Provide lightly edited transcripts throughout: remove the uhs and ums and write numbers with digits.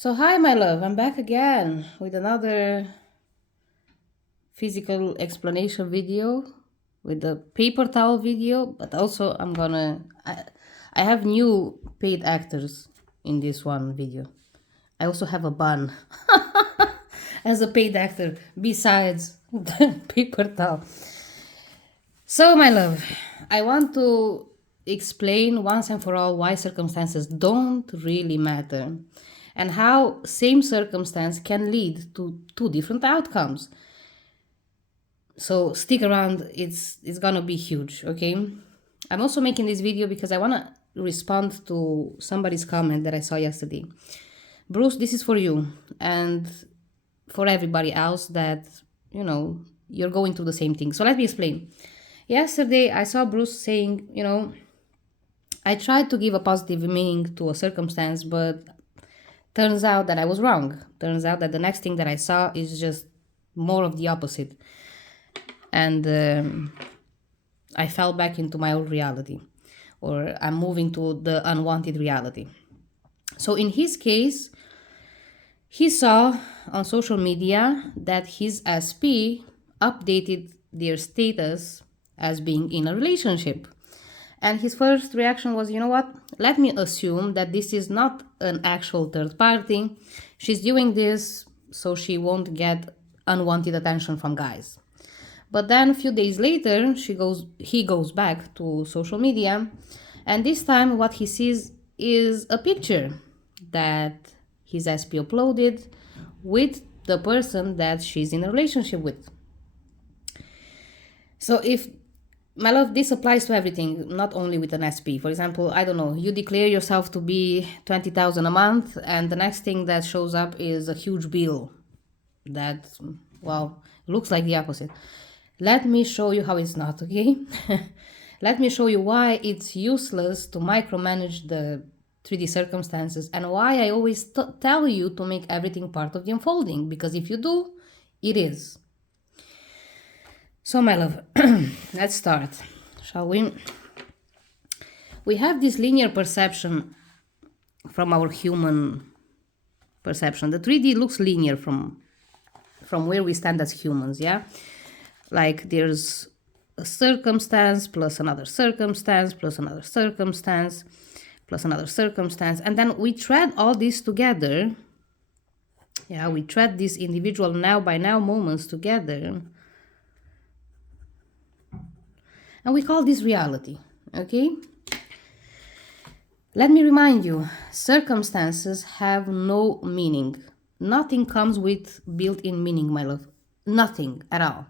So, hi, my love, I'm back again with another physical explanation video with the paper towel video, but also I have new paid actors in this one video. I also have a bun as a paid actor besides the paper towel. So, my love, I want to explain once and for all why circumstances don't really matter and how same circumstance can lead to two different outcomes. So stick around, it's gonna be huge, okay? I'm also making this video because I wanna respond to somebody's comment that I saw yesterday. Bruce, this is for you and for everybody else that, you're going through the same thing. So let me explain. Yesterday, I saw Bruce saying, I tried to give a positive meaning to a circumstance, but turns out that I was wrong. Turns out that the next thing that I saw is just more of the opposite. And I fell back into my old reality, or I'm moving to the unwanted reality. So in his case, he saw on social media that his SP updated their status as being in a relationship. And his first reaction was, you know what? Let me assume that this is not an actual third party. She's doing this so she won't get unwanted attention from guys. But then a few days later, he goes back to social media, and this time what he sees is a picture that his SP uploaded with the person that she's in a relationship with. So if my love, this applies to everything, not only with an SP. For example, I don't know, you declare yourself to be 20,000 a month, and the next thing that shows up is a huge bill that, well, looks like the opposite. Let me show you how it's not, okay? Let me show you why it's useless to micromanage the 3D circumstances and why I always tell you to make everything part of the unfolding, because if you do, it is. So, my love, let's start, shall we? We have this linear perception from our human perception. The 3D looks linear from where we stand as humans, yeah? Like there's a circumstance plus another circumstance plus another circumstance plus another circumstance, and then we thread all this together. Yeah, we thread these individual now by now moments together, and we call this reality, okay? Let me remind you, circumstances have no meaning. Nothing comes with built-in meaning, my love. Nothing at all.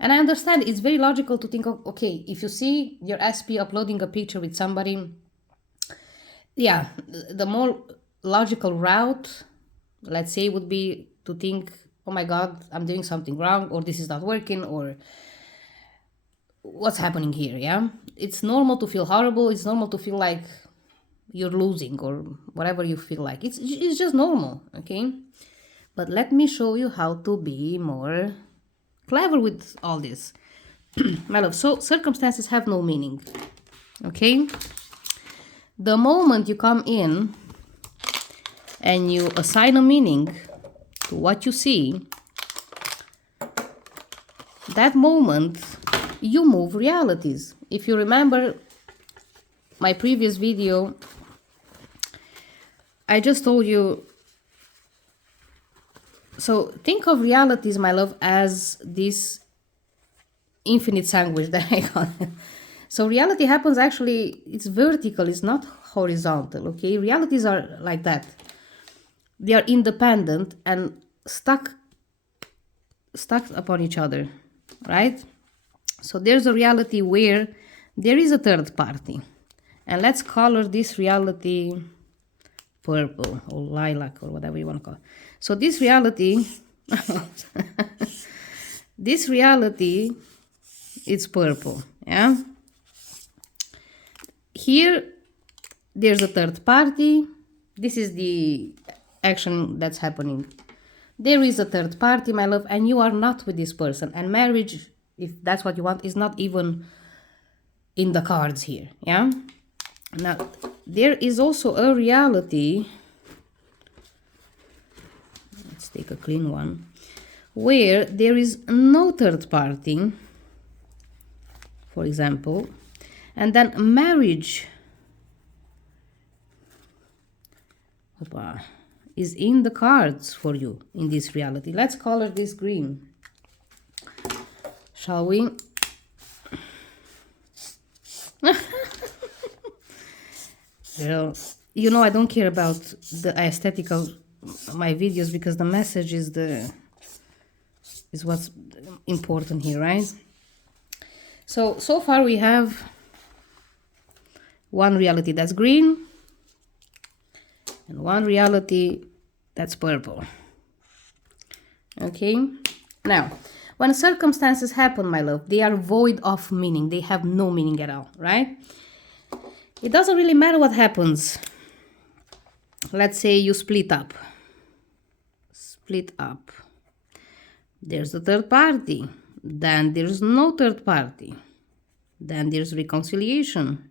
And I understand it's very logical to think of, okay, if you see your SP uploading a picture with somebody, yeah, the more logical route, let's say, would be to think, oh my God, I'm doing something wrong, or this is not working, or what's happening here, yeah? It's normal to feel horrible. It's normal to feel like you're losing or whatever you feel like. It's just normal, okay? But let me show you how to be more clever with all this. My love, so circumstances have no meaning, okay? The moment you come in and you assign a meaning to what you see, that moment you move realities. If you remember my previous video, I just told you. So think of realities, my love, as this infinite sandwich that I got. So reality happens actually, it's vertical, it's not horizontal, okay? Realities are like that. They are independent and stuck upon each other, right? So there's a reality where there is a third party. And let's color this reality purple or lilac or whatever you want to call it. So this reality, this reality, it's purple, yeah? Here, there's a third party. This is the action that's happening. There is a third party, my love, and you are not with this person. And marriage, if that's what you want, is not even in the cards here, yeah? Now, there is also a reality take a clean one, where there is no third party, for example, and then marriage is in the cards for you in this reality. Let's color this green, shall we? Well, you know, I don't care about the aesthetic of my videos because the message is what's important here, right? So far we have one reality that's green and one reality that's purple. Okay, now when circumstances happen, my love, they are void of meaning. They have no meaning at all, right? It doesn't really matter what happens. Let's say you split up. There's a third party. Then there's no third party. Then there's reconciliation.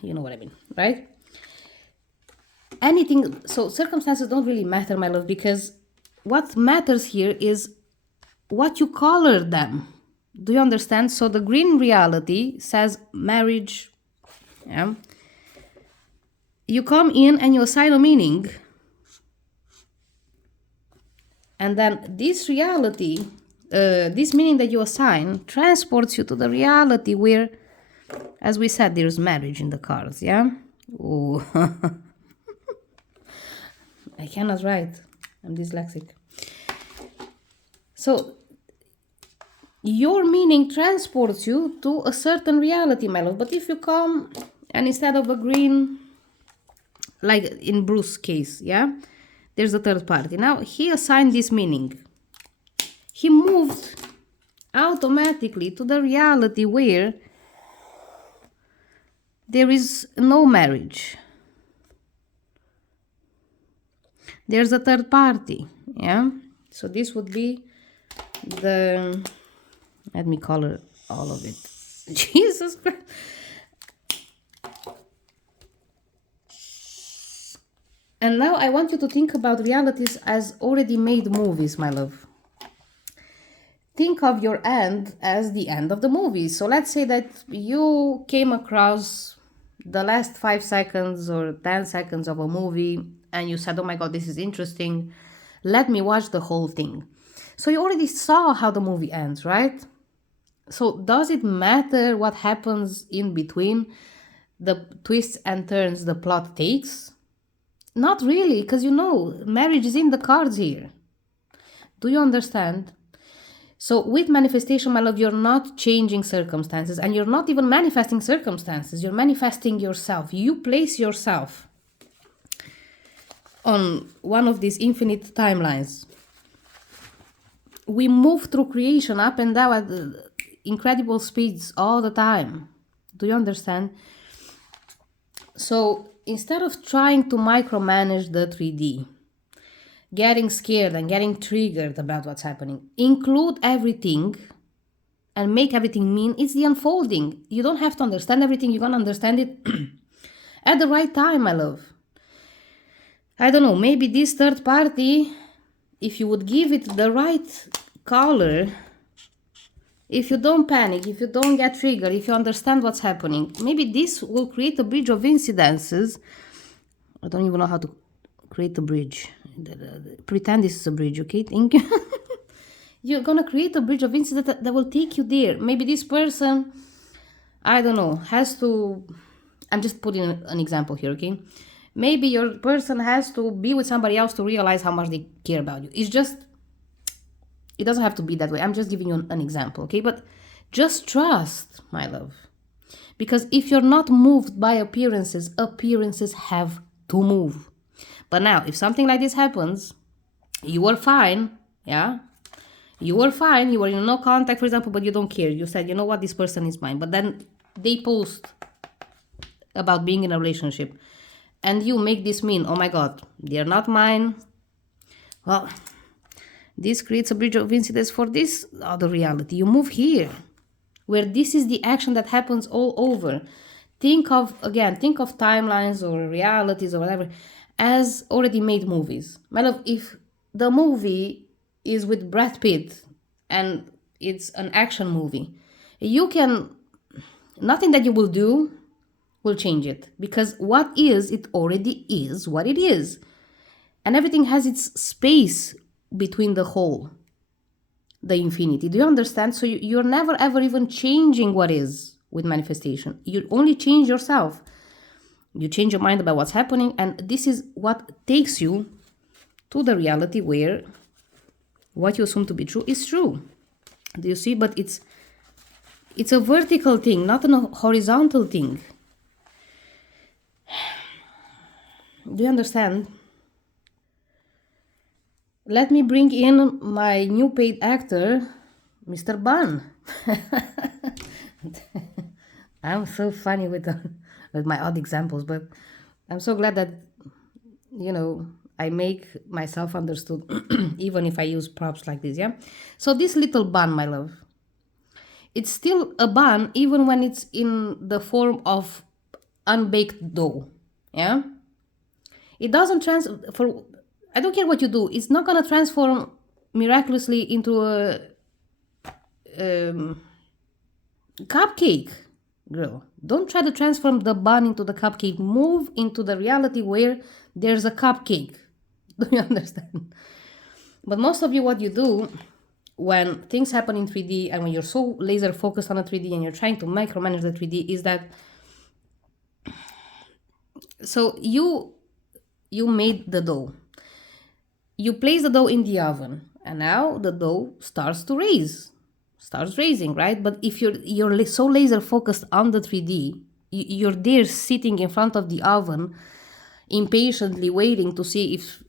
You know what I mean, right? Anything, so circumstances don't really matter, my love, because what matters here is what you color them. Do you understand? So the green reality says marriage. Yeah. You come in and you assign a meaning. And then this reality, this meaning that you assign, transports you to the reality where, as we said, there's marriage in the cards, yeah? Oh, I cannot write. I'm dyslexic. So, your meaning transports you to a certain reality, my love. But if you come and instead of a green, like in Bruce's case, yeah, there's a third party. Now, he assigned this meaning. He moved automatically to the reality where there is no marriage. There's a third party, yeah? So this would be the... Let me color all of it. Jesus Christ. And now I want you to think about realities as already made movies, my love. Think of your end as the end of the movie. So let's say that you came across the last 5 seconds or 10 seconds of a movie and you said, oh my God, this is interesting. Let me watch the whole thing. So you already saw how the movie ends, right? So does it matter what happens in between, the twists and turns the plot takes? Not really, because you know, marriage is in the cards here. Do you understand? So with manifestation, my love, you're not changing circumstances and you're not even manifesting circumstances. You're manifesting yourself. You place yourself on one of these infinite timelines. We move through creation up and down at incredible speeds all the time. Do you understand? So instead of trying to micromanage the 3D, getting scared and getting triggered about what's happening, include everything and make everything mean. It's the unfolding. You don't have to understand everything. You're going to understand it at the right time, my love. I don't know, maybe this third party, if you would give it the right color, if you don't panic, if you don't get triggered, if you understand what's happening, maybe this will create a bridge of incidences. I don't even know how to create a bridge. Pretend this is a bridge, okay? Think you're gonna create a bridge of incidents that will take you there. Maybe this person, I don't know, has to... I'm just putting an example here, okay? Maybe your person has to be with somebody else to realize how much they care about you. It's just... It doesn't have to be that way. I'm just giving you an example, okay? But just trust, my love. Because if you're not moved by appearances, appearances have to move. But now, if something like this happens, you are fine, yeah? You are fine, you are in no contact, for example, but you don't care. You said, you know what, this person is mine. But then they post about being in a relationship. And you make this mean, oh my God, they're not mine. Well... This creates a bridge of incidents for this other reality. You move here, where this is the action that happens all over. Think of timelines or realities or whatever as already made movies. My love, if the movie is with Brad Pitt and it's an action movie, you can, nothing that you will do will change it, because what is, it already is what it is. And everything has its space between the whole, the infinity. Do you understand? So you're never ever even changing what is with manifestation. You only change yourself. You change your mind about what's happening, and this is what takes you to the reality where what you assume to be true is true. Do you see? But it's a vertical thing, not a horizontal thing. Do you understand? Let me bring in my new paid actor, Mr. Bun. I'm so funny with my odd examples, but I'm so glad that, I make myself understood, even if I use props like this, yeah? So this little bun, my love, it's still a bun even when it's in the form of unbaked dough, yeah? It doesn't transfer, I don't care what you do, it's not gonna transform miraculously into a cupcake, girl. Don't try to transform the bun into the cupcake. Move into the reality where there's a cupcake. Do you understand? But most of you, what you do when things happen in 3D and when you're so laser focused on a 3D and you're trying to micromanage the 3D is that, so you made the dough. You place the dough in the oven and now the dough starts raising, right? But if you're so laser focused on the 3D, you're there sitting in front of the oven, impatiently waiting to see if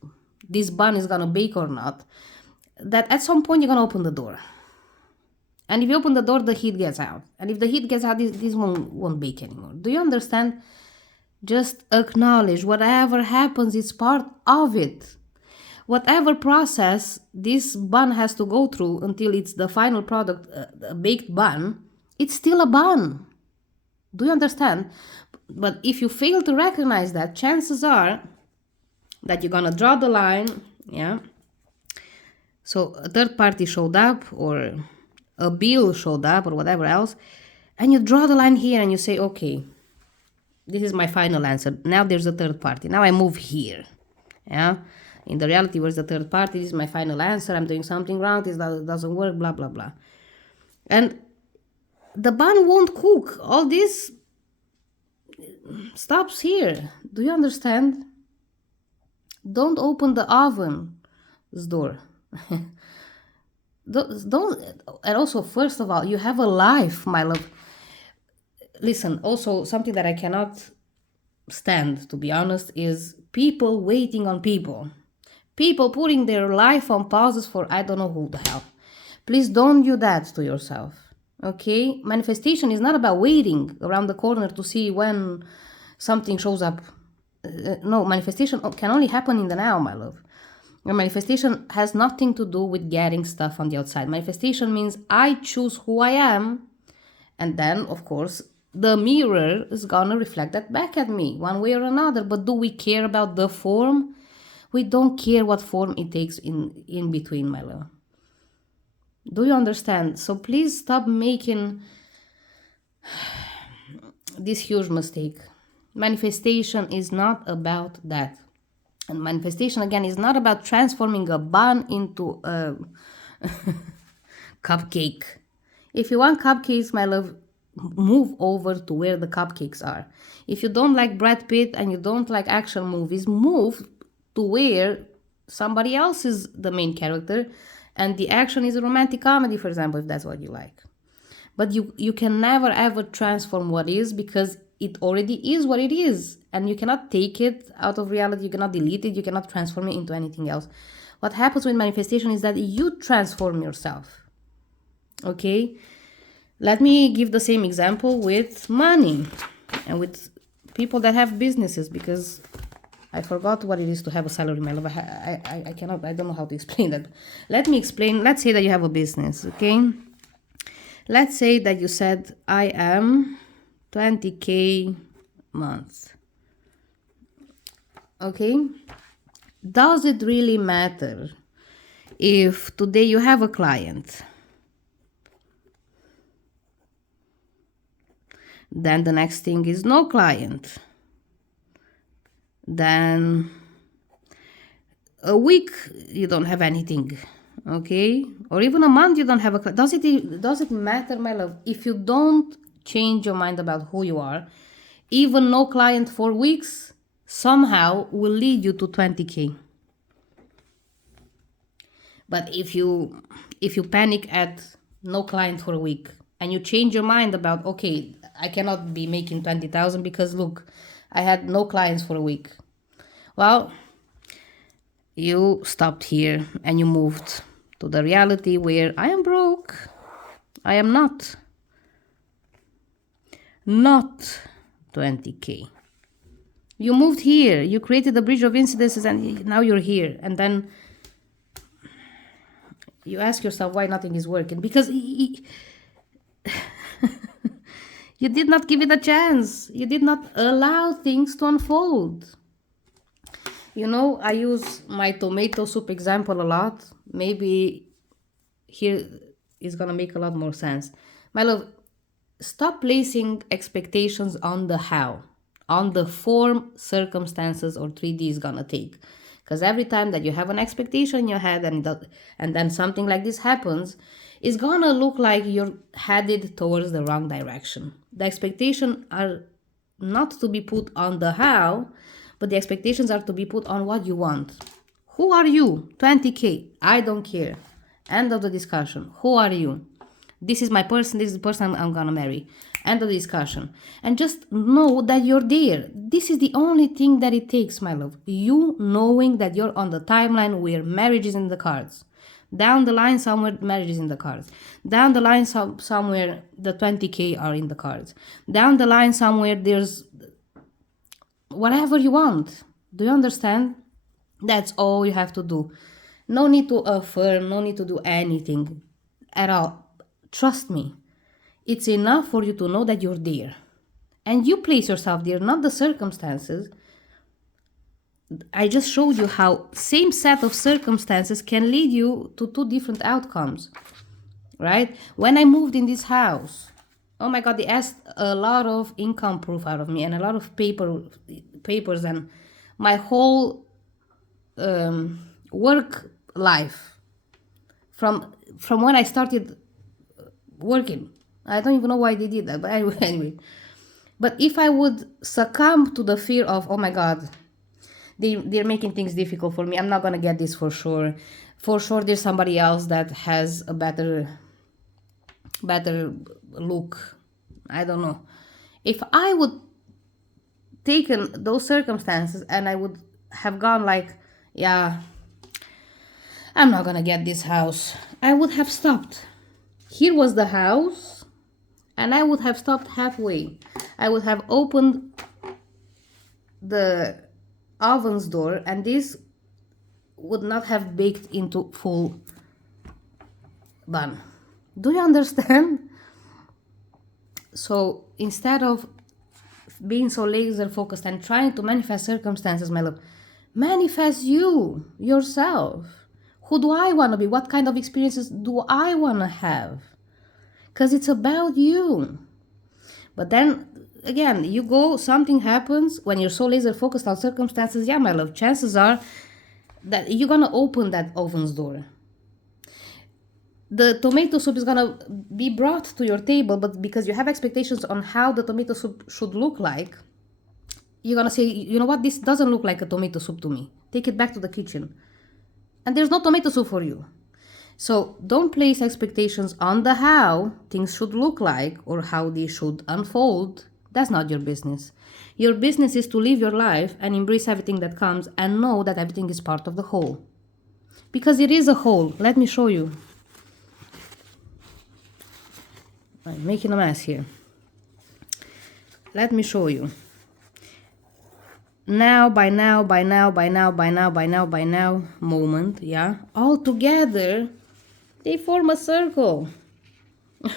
this bun is gonna bake or not, that at some point you're gonna open the door. And if you open the door, the heat gets out. And if the heat gets out, this won't bake anymore. Do you understand? Just acknowledge whatever happens, it's part of it. Whatever process this bun has to go through until it's the final product, a baked bun, it's still a bun. Do you understand? But if you fail to recognize that, chances are that you're gonna draw the line, yeah? So a third party showed up, or a bill showed up, or whatever else, and you draw the line here and you say, okay, this is my final answer. Now there's a third party. Now I move here, yeah? In the reality, where's the third party? This is my final answer. I'm doing something wrong. This doesn't work, blah, blah, blah. And the bun won't cook. All this stops here. Do you understand? Don't open the oven's door. don't. And also, first of all, you have a life, my love. Listen, also, something that I cannot stand, to be honest, is people waiting on people. People putting their life on pauses for I don't know who the hell. Please don't do that to yourself, okay? Manifestation is not about waiting around the corner to see when something shows up. No, manifestation can only happen in the now, my love. Your manifestation has nothing to do with getting stuff on the outside. Manifestation means I choose who I am, and then, of course, the mirror is gonna reflect that back at me, one way or another. But do we care about the form? We don't care what form it takes in between, my love. Do you understand? So please stop making this huge mistake. Manifestation is not about that. And manifestation, again, is not about transforming a bun into a cupcake. If you want cupcakes, my love, move over to where the cupcakes are. If you don't like Brad Pitt and you don't like action movies, move to where somebody else is the main character and the action is a romantic comedy, for example, if that's what you like. But you can never ever transform what is, because it already is what it is, and you cannot take it out of reality, you cannot delete it, you cannot transform it into anything else. What happens with manifestation is that you transform yourself, okay? Let me give the same example with money and with people that have businesses, because I forgot what it is to have a salary, my love. I cannot, I don't know how to explain that. Let me explain. Let's say that you have a business, okay? Let's say that you said, I am 20K month. Okay? Does it really matter if today you have a client, then the next thing is no client, then a week you don't have anything, okay, or even a month you don't have a, does it matter, my love? If you don't change your mind about who you are, even no client for weeks somehow will lead you to 20K. But if you panic at no client for a week and you change your mind about, okay, I cannot be making 20,000 because look, I had no clients for a week, well, you stopped here and you moved to the reality where I am broke. I am not 20K. You moved here, you created a bridge of incidences, and now you're here. And then you ask yourself why nothing is working. Because you did not give it a chance. You did not allow things to unfold. You know, I use my tomato soup example a lot. Maybe here is gonna make a lot more sense. My love, stop placing expectations on the how, on the form, circumstances, or 3D is gonna take. Because every time that you have an expectation in your head and then something like this happens, it's gonna look like you're headed towards the wrong direction. The expectations are not to be put on the how, but the expectations are to be put on what you want. Who are you? 20K. I don't care. End of the discussion. Who are you? This is my person. This is the person I'm gonna marry. End of the discussion. And just know that you're there. This is the only thing that it takes, my love. You knowing that you're on the timeline where marriage is in the cards. Down the line somewhere, marriage is in the cards. Down the line somewhere, the 20K are in the cards. Down the line somewhere, there's whatever you want. Do you understand? That's all you have to do. No need to affirm, no need to do anything at all. Trust me. It's enough for you to know that you're there. And you place yourself there, not the circumstances. I just showed you how same set of circumstances can lead you to two different outcomes. Right? When I moved in this house, oh my God, they asked a lot of income proof out of me and a lot of papers, and my whole work life from when I started working. I don't even know why they did that, but anyway. But if I would succumb to the fear of, oh my God, they're making things difficult for me, I'm not gonna get this for sure. For sure, there's somebody else that has a better look. I don't know. If I would taken those circumstances and I would have gone like, yeah, I'm not gonna get this house, I would have stopped. Here was the house, and I would have stopped halfway. I would have opened the oven's door, and this would not have baked into full bun. Do you understand? So instead of being so laser focused and trying to manifest circumstances, my love, manifest you, yourself. Who do I want to be? What kind of experiences do I want to have? Because it's about you. But then again, you go, something happens when you're so laser focused on circumstances. Yeah, my love, chances are that you're gonna open that oven's door. The tomato soup is gonna be brought to your table, but because you have expectations on how the tomato soup should look like, you're gonna say, you know what, this doesn't look like a tomato soup to me. Take it back to the kitchen. And there's no tomato soup for you. So don't place expectations on the how things should look like or how they should unfold. That's not your business. Your business is to live your life and embrace everything that comes and know that everything is part of the whole. Because it is a whole. Let me show you. I'm making a mess here. Let me show you. Now, by now moment, yeah, all together they form a circle.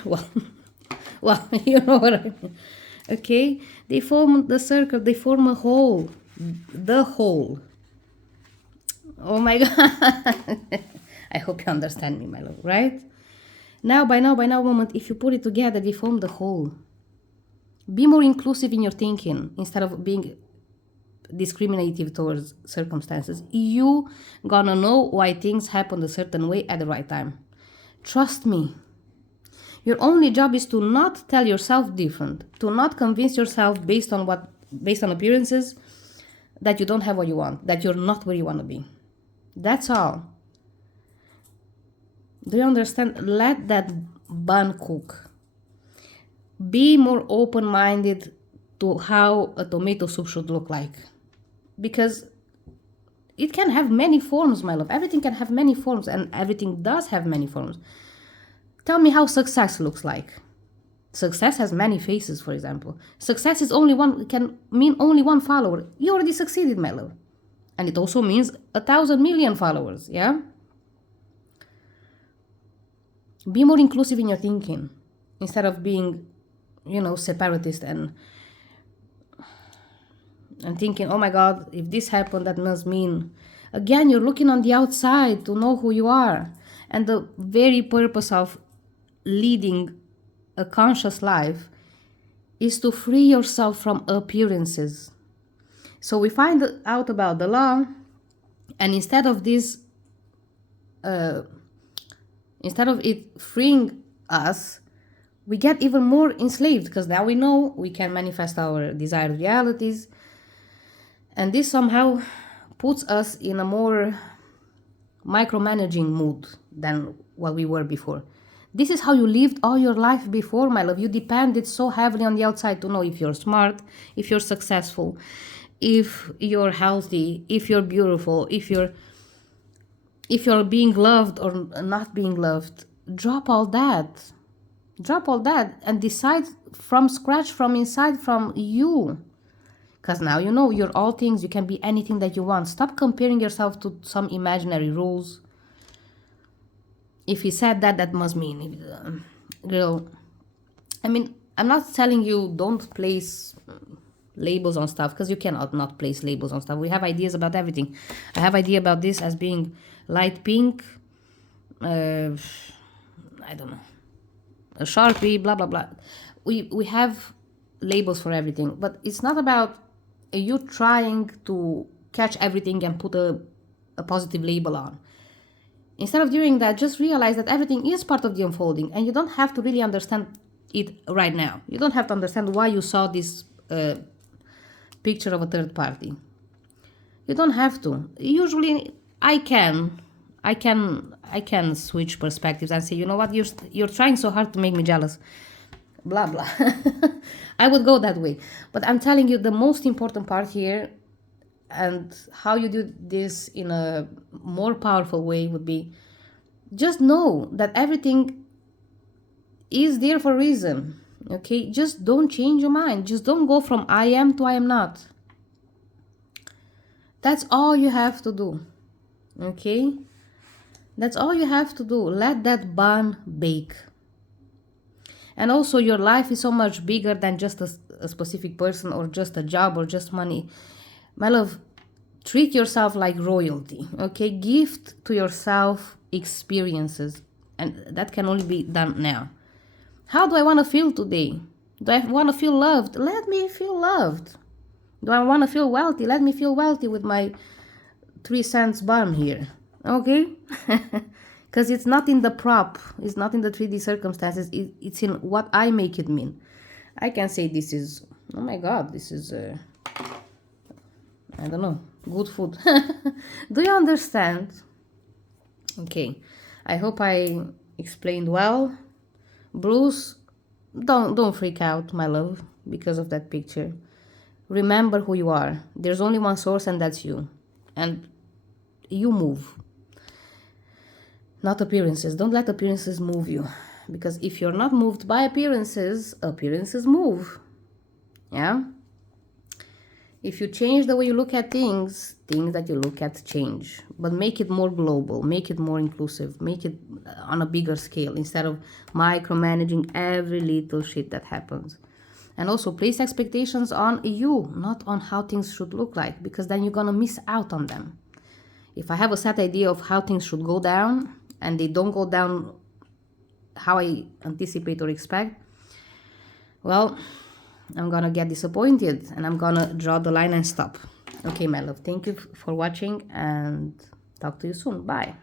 well, you know what I mean. Okay, they form the circle, they form a whole. the whole. Oh my God. I hope you understand me, my love, right? By now moment, if you put it together, they form the whole. Be more inclusive in your thinking instead of being discriminative towards circumstances. You gonna know why things happen a certain way at the right time. Trust me. Your only job is to not tell yourself different, to not convince yourself based on appearances that you don't have what you want, that you're not where you want to be. That's all. Do you understand? Let that bun cook. Be more open-minded to how a tomato soup should look like. Because it can have many forms, my love. Everything can have many forms, and everything does have many forms. Tell me how success looks like. Success has many faces, for example. Success is can mean only one follower. You already succeeded, my love. And it also means 1,000 million followers, yeah? Be more inclusive in your thinking instead of being, separatist and thinking, oh my God, if this happened, that must mean. Again, you're looking on the outside to know who you are. And the very purpose of leading a conscious life is to free yourself from appearances. So we find out about the law, and instead of it freeing us, we get even more enslaved, because now we know we can manifest our desired realities, and this somehow puts us in a more micromanaging mood than what we were before. This is how you lived all your life before, my love. You depended so heavily on the outside to know if you're smart, if you're successful, if you're healthy, if you're beautiful, if you're being loved or not being loved. Drop all that and decide from scratch, from inside, from you, because now you know you're all things. You can be anything that you want. Stop comparing yourself to some imaginary rules. If he said that, that must mean, girl. I mean, I'm not telling you don't place labels on stuff, because you cannot not place labels on stuff. We have ideas about everything. I have idea about this as being light pink, I don't know, a Sharpie, blah blah blah. We have labels for everything, but it's not about you trying to catch everything and put a positive label on. Instead of doing that, just realize that everything is part of the unfolding, and you don't have to really understand it right now. You don't have to understand why you saw this picture of a third party. You don't have to. Usually, I can switch perspectives and say, you know what, you're trying so hard to make me jealous. Blah blah. I would go that way, but I'm telling you the most important part here, and how you do this in a more powerful way would be just know that everything is there for a reason. Okay, just don't change your mind. Just don't go from I am to I am not. That's all you have to do. Okay, that's all you have to do. Let that bun bake. And also, your life is so much bigger than just a specific person, or just a job, or just money. My love, treat yourself like royalty, okay? Gift to yourself experiences, and that can only be done now. How do I want to feel today? Do I want to feel loved? Let me feel loved. Do I want to feel wealthy? Let me feel wealthy with my 3 cents bun here, okay? Because it's not in the prop, it's not in the 3D circumstances, it's in what I make it mean. I can say this is, oh my God, this is, I don't know, good food. Do you understand? Okay, I hope I explained well. Bruce, don't freak out, my love, because of that picture. Remember who you are. There's only one source, and that's you. And you move. Not appearances. Don't let appearances move you. Because if you're not moved by appearances, appearances move. Yeah? If you change the way you look at things, things that you look at change. But make it more global. Make it more inclusive. Make it on a bigger scale, instead of micromanaging every little shit that happens. And also place expectations on you, not on how things should look like, because then you're gonna miss out on them. If I have a set idea of how things should go down and they don't go down how I anticipate or expect, well, I'm gonna get disappointed and I'm gonna draw the line and stop. Okay, my love, thank you for watching and talk to you soon. Bye.